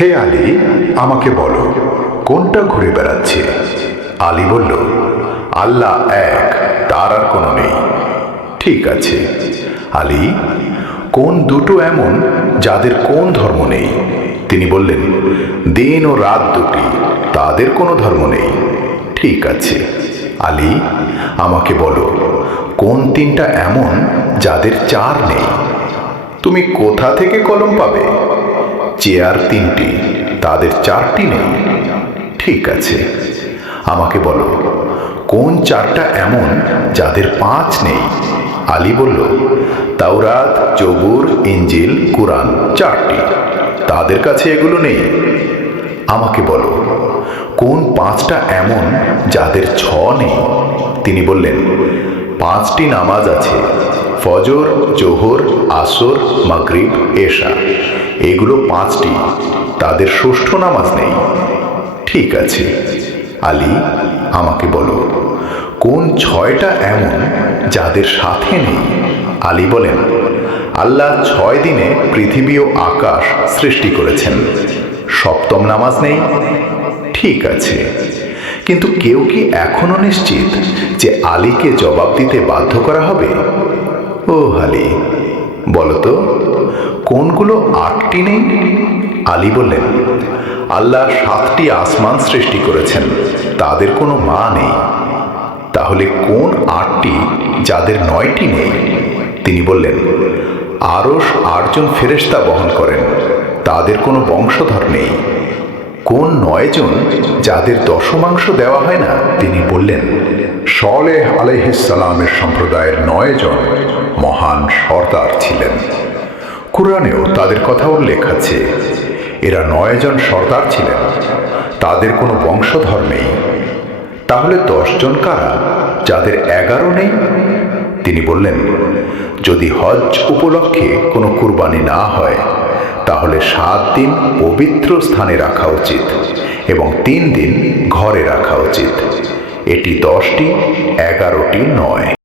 হে আলী, আমাকে বলো, কোনটা ঘুরে বেড়াচ্ছে? আলী বলল, আল্লাহ এক, তার আর কোনো নেই। ঠিক আছে। আলী, কোন দুটো এমন যাদের কোন ধর্ম নেই? তিনি বললেন, দিন ও রাত দুটি, তাদের কোনো ধর্ম নেই। ঠিক আছে। আলী, আমাকে বলো, কোন তিনটা এমন যাদের চার নেই? তুমি কোথা থেকে কলম পাবে? চেয়ার তিনটি। তাদের চারটি নেই। ঠিক আছে। আমাকে বলো, কোন চারটা এমন যাদের পাঁচ নেই? আলী বলল, তাওরাত চবুর ইঞ্জিল কুরআন চারটি। তাদের কাছে এগুলো নেই। আমাকে বলো, কোন পাঁচটা এমন যাদের ছ নেই? তিনি বললেন, পাঁচটি নামাজ আছে। ফজর, জোহর, আসর, মাগরিব, এশা। এগুলো পাঁচটি। তাদের ষষ্ঠ নামাজ নেই। ঠিক আছে। আলী, আমাকে বলো, কোন ছয়টা এমন যাদের সাথে নেই? আলী বলেন, আল্লাহ ছয় দিনে পৃথিবী ও আকাশ সৃষ্টি করেছেন। সপ্তম নামাজ নেই? ঠিক আছে। কিন্তু কেউ কি এখনও নিশ্চিত যে আলীকে জবাব দিতে বাধ্য করা হবে? ও আলী বলতো, কোনগুলো আটটি নেই? আলী বললেন, আল্লাহ সাতটি আসমান সৃষ্টি করেছেন, তাদের কোনো মা নেই। তাহলে কোন আটটি যাদের নয়টি নেই? তিনি বললেন আরস আটজন ফেরেশতা বহন করেন, তাদের কোনো বংশধর নেই। কোন নয়জন যাদের দশমাংশ দেওয়া হয় না, তিনি বললেন, সলেহ আলহিসালামের সম্প্রদায়ের নয়জন মহান সর্দার ছিলেন। কোরআনেও তাদের কথা উল্লেখ আছে, এরা নয়জন সর্দার ছিলেন, তাদের কোনো বংশধর নেই। তাহলে দশজন কারা, যাদের এগারো নেই? তিনি বললেন, যদি হজ উপলক্ষে কোনো কুরবানি না হয় তাহলে সাত দিন পবিত্র স্থানে রাখা উচিত এবং তিন দিন ঘরে রাখা উচিত। এটি দশটি, এগারোটি নয়।